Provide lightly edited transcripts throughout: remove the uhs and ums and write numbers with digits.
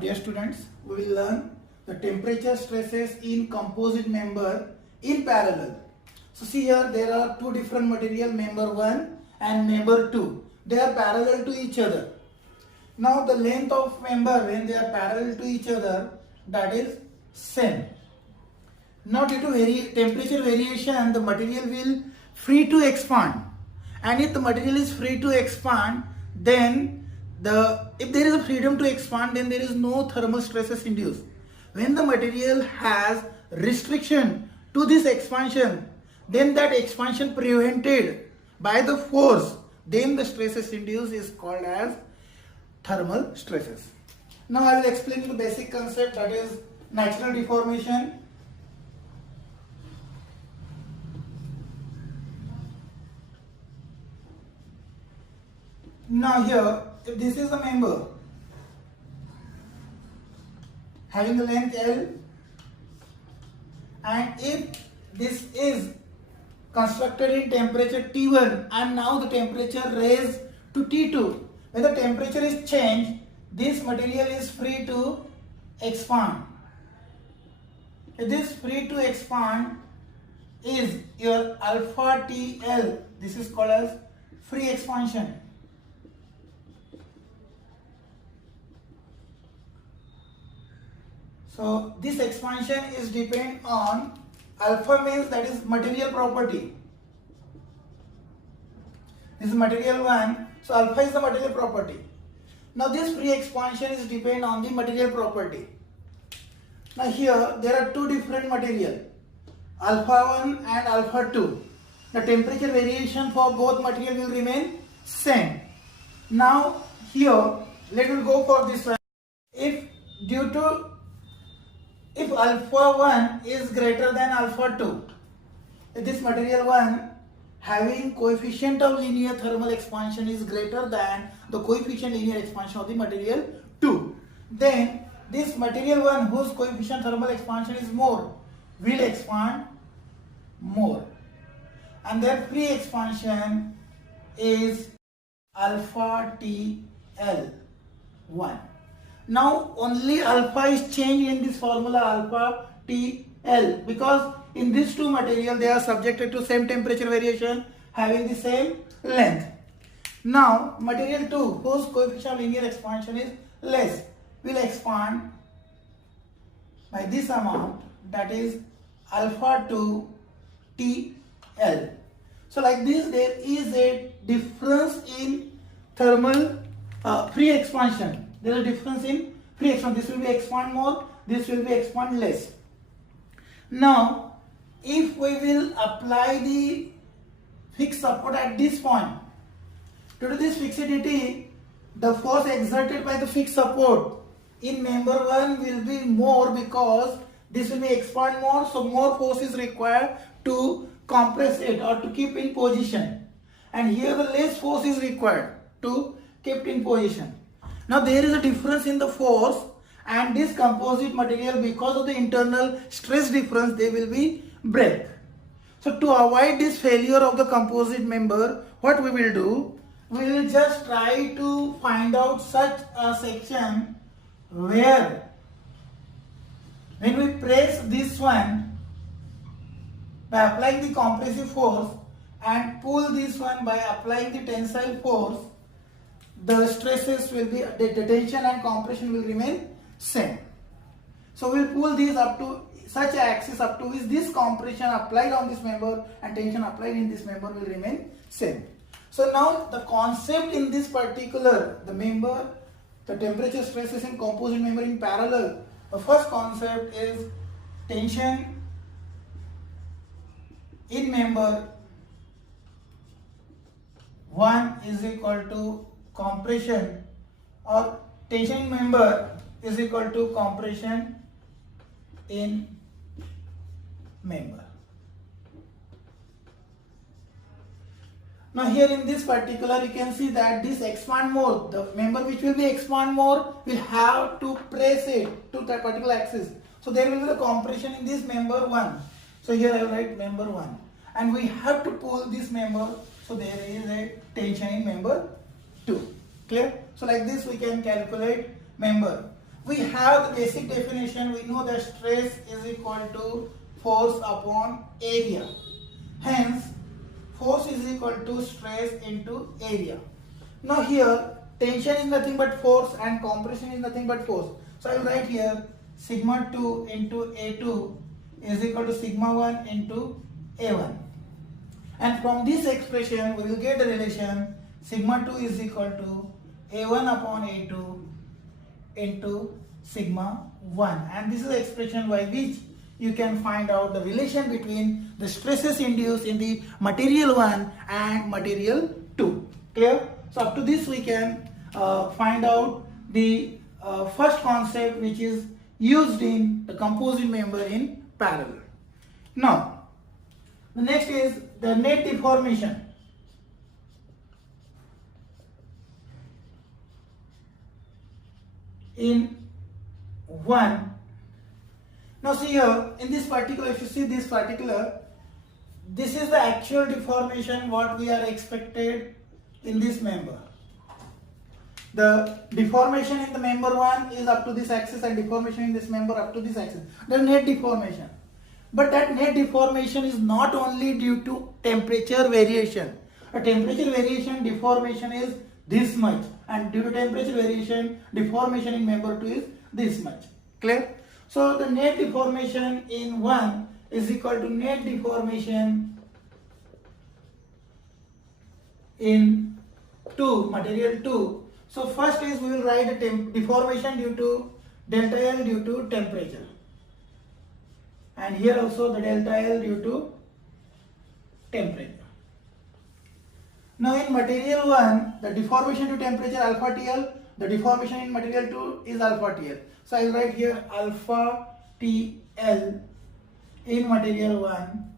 dear students, we will learn the temperature stresses in composite member in parallel. So see here, there are two different material, member 1 and member 2. They are parallel to each other. Now the length of member when they are parallel to each other, that is same. Now due to temperature variation, the material will free to expand, and if the material is free to expand, then if there is a freedom to expand, then there is no thermal stresses induced. When the material has restriction to this expansion, then that expansion prevented by the force, then the stresses induced is called as thermal stresses. Now I will explain the basic concept, that is natural deformation. Now here, if this is the member having the length L, and if this is constructed in temperature T1 and now the temperature raised to T2, when the temperature is changed, this material is free to expand. If this free to expand is your alpha TL, this is called as free expansion. So this expansion is depend on alpha, means that is material property. This is material 1, so alpha is the material property. Now this free expansion is depend on the material property. Now here there are two different material, alpha 1 and alpha 2. The temperature variation for both material will remain same. Now here let us go for this one. If alpha 1 is greater than alpha 2, if this material 1 having coefficient of linear thermal expansion is greater than the coefficient linear expansion of the material 2, then this material 1 whose coefficient thermal expansion is more will expand more, and their free expansion is alpha TL1. Now only alpha is changed in this formula, alpha TL, because in these two material they are subjected to same temperature variation having the same length. Now material 2 whose coefficient of linear expansion is less will expand by this amount, that is alpha 2 TL. So like this, there is a difference in thermal free expansion. There is a difference in free expansion. This will be expand more, this will be expand less. Now if we will apply the fixed support at this point, due to this fixity, the force exerted by the fixed support in member 1 will be more, because this will be expand more, so more force is required to compress it or to keep in position, and here the less force is required to keep in position. Now there is a difference in the force, and this composite material, because of the internal stress difference, they will be break. So to avoid this failure of the composite member, what we will do, we will just try to find out such a section where when we press this one by applying the compressive force and pull this one by applying the tensile force, the stresses will be, the tension and compression will remain same. So we will pull these up to such an axis up to which this compression applied on this member and tension applied in this member will remain same. So now the concept in this particular, the member, the temperature stresses in composite member in parallel, the first concept is tension in member 1 is equal to compression, or tension in member is equal to compression in member. Now here in this particular, you can see that this expand more, the member which will be expand more will have to press it to that particular axis. So there will be the compression in this member 1. So here I will write member 1, and we have to pull this member, so there is a tension in member 2. Clear? So like this we can calculate member. we have the basic definition. We know that stress is equal to force upon area. Hence, force is equal to stress into area. Now here, tension is nothing but force and compression is nothing but force. So I will write here sigma 2 into A2 is equal to sigma 1 into A1. And from this expression, we will get the relation sigma 2 is equal to A1 upon A2 into sigma 1. And this is the expression by which you can find out the relation between the stresses induced in the material 1 and material 2. Clear? So up to this we can find out the first concept which is used in the composite member in parallel. Now, the next is the net deformation. In 1. Now see here, in this particular, if you see this particular, this is the actual deformation what we are expected in this member. The deformation in the member 1 is up to this axis and deformation in this member up to this axis. The net deformation. But that net deformation is not only due to temperature variation. A temperature variation deformation is this much, and due to temperature variation deformation in member 2 is this much. Clear? So the net deformation in 1 is equal to net deformation in 2, material 2. So first is we will write a deformation due to delta L due to temperature. And here also the delta L due to temperature. Now in material 1, the deformation to temperature alpha TL, the deformation in material 2 is alpha TL. So I will write here alpha TL in material 1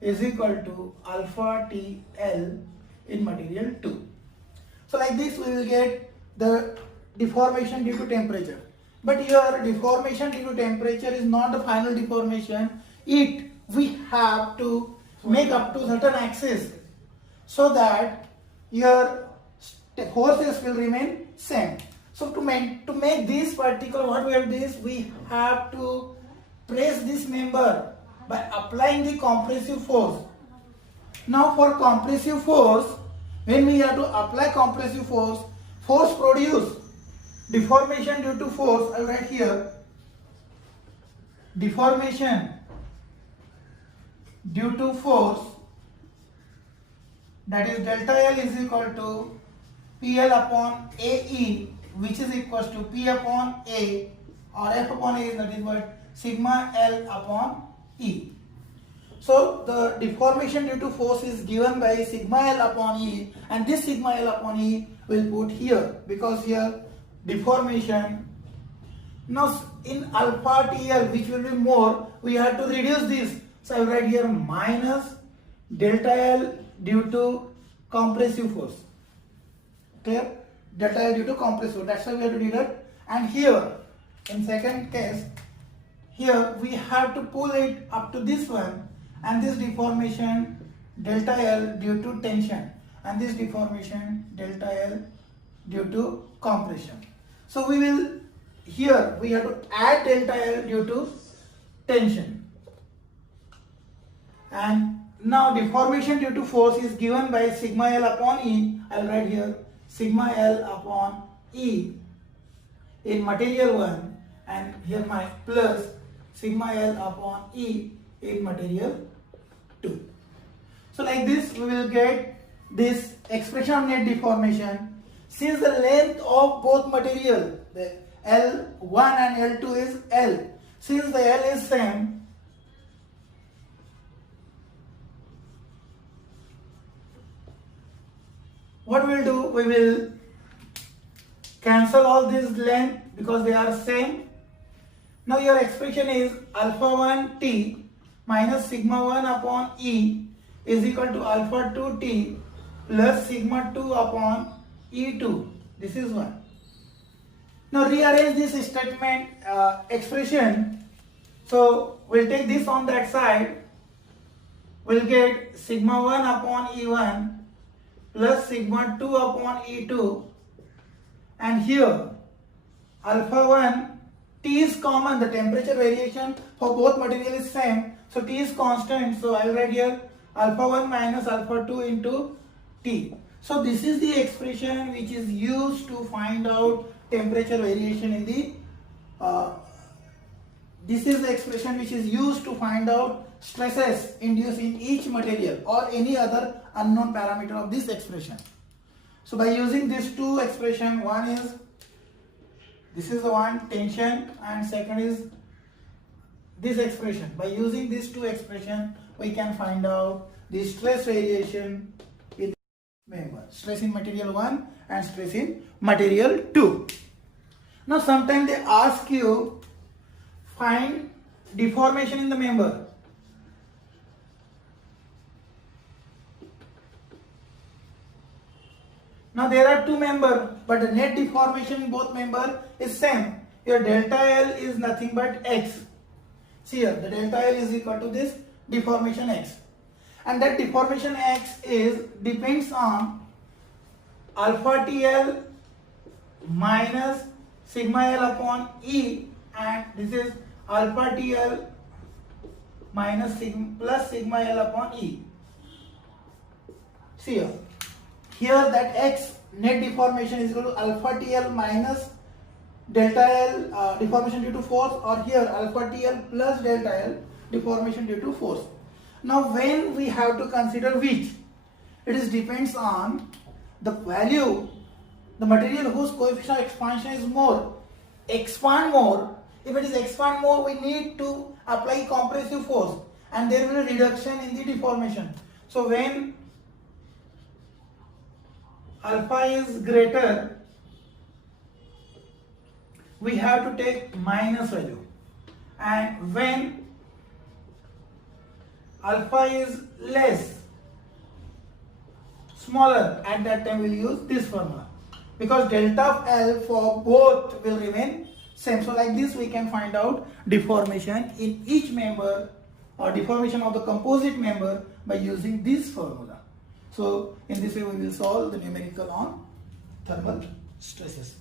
is equal to alpha TL in material 2. So like this we will get the deformation due to temperature. But here deformation due to temperature is not the final deformation. We have to make up to certain axis so that your forces will remain same. So to make this particular, what we have this, we have to press this member by applying the compressive force. Now for compressive force, when we have to apply compressive force, force produce deformation due to force. I will write here deformation due to force, that is delta L is equal to PL upon AE, which is equals to P upon A, or F upon A is nothing but sigma L upon E. So the deformation due to force is given by sigma L upon E, and this sigma L upon E will put here because here deformation. Now in alpha TL, which will be more, we have to reduce this. So I will write here minus delta L due to compressive force. Clear? Delta L due to compressive force. That's why we have to do that. And here, in second case, here we have to pull it up to this one, and this deformation delta L due to tension, and this deformation delta L due to compression. So we will, here we have to add delta L due to tension. And now deformation due to force is given by sigma L upon E. I will write here sigma L upon E in material 1, and here my plus sigma L upon E in material 2. So like this we will get this expression of net deformation. Since the length of both material, the L1 and L2 is L, since the L is same, what we will do, we will cancel all this length because they are same. Now your expression is alpha 1 T minus sigma 1 upon E is equal to alpha 2 T plus sigma 2 upon E2. This is 1. Now rearrange this statement expression. So we'll take this on that side. We'll get sigma 1 upon E1 plus sigma 2 upon E2, and here alpha 1 T is common, the temperature variation for both material is same. So T is constant. So I will write here alpha 1 minus alpha 2 into T. So this is the expression which is used to find out temperature variation in the this is the expression which is used to find out stresses induced in each material or any other unknown parameter of this expression. So by using these two expression, one is this is the one tension and second is this expression. By using these two expression, we can find out the stress variation in the member. Stress in material 1 and stress in material 2. Now sometimes they ask you find deformation in the member. Now there are two members, but the net deformation in both member is same. Your delta L is nothing but X. See here, the delta L is equal to this deformation X. And that deformation X is depends on alpha TL minus sigma L upon E, and this is alpha TL minus sigma plus sigma L upon E. See here. Here that X net deformation is equal to alpha TL minus delta L deformation due to force, or here alpha TL plus delta L deformation due to force. Now when we have to consider which, it is depends on the value, the material whose coefficient of expansion is more, expand more. If it is expand more, we need to apply compressive force and there will be reduction in the deformation. So when alpha is greater, we have to take minus value, and when alpha is less, smaller, at that time we will use this formula, because delta of L for both will remain same. So like this we can find out deformation in each member or deformation of the composite member by using this formula. So in this way we will solve the numerical on thermal stresses.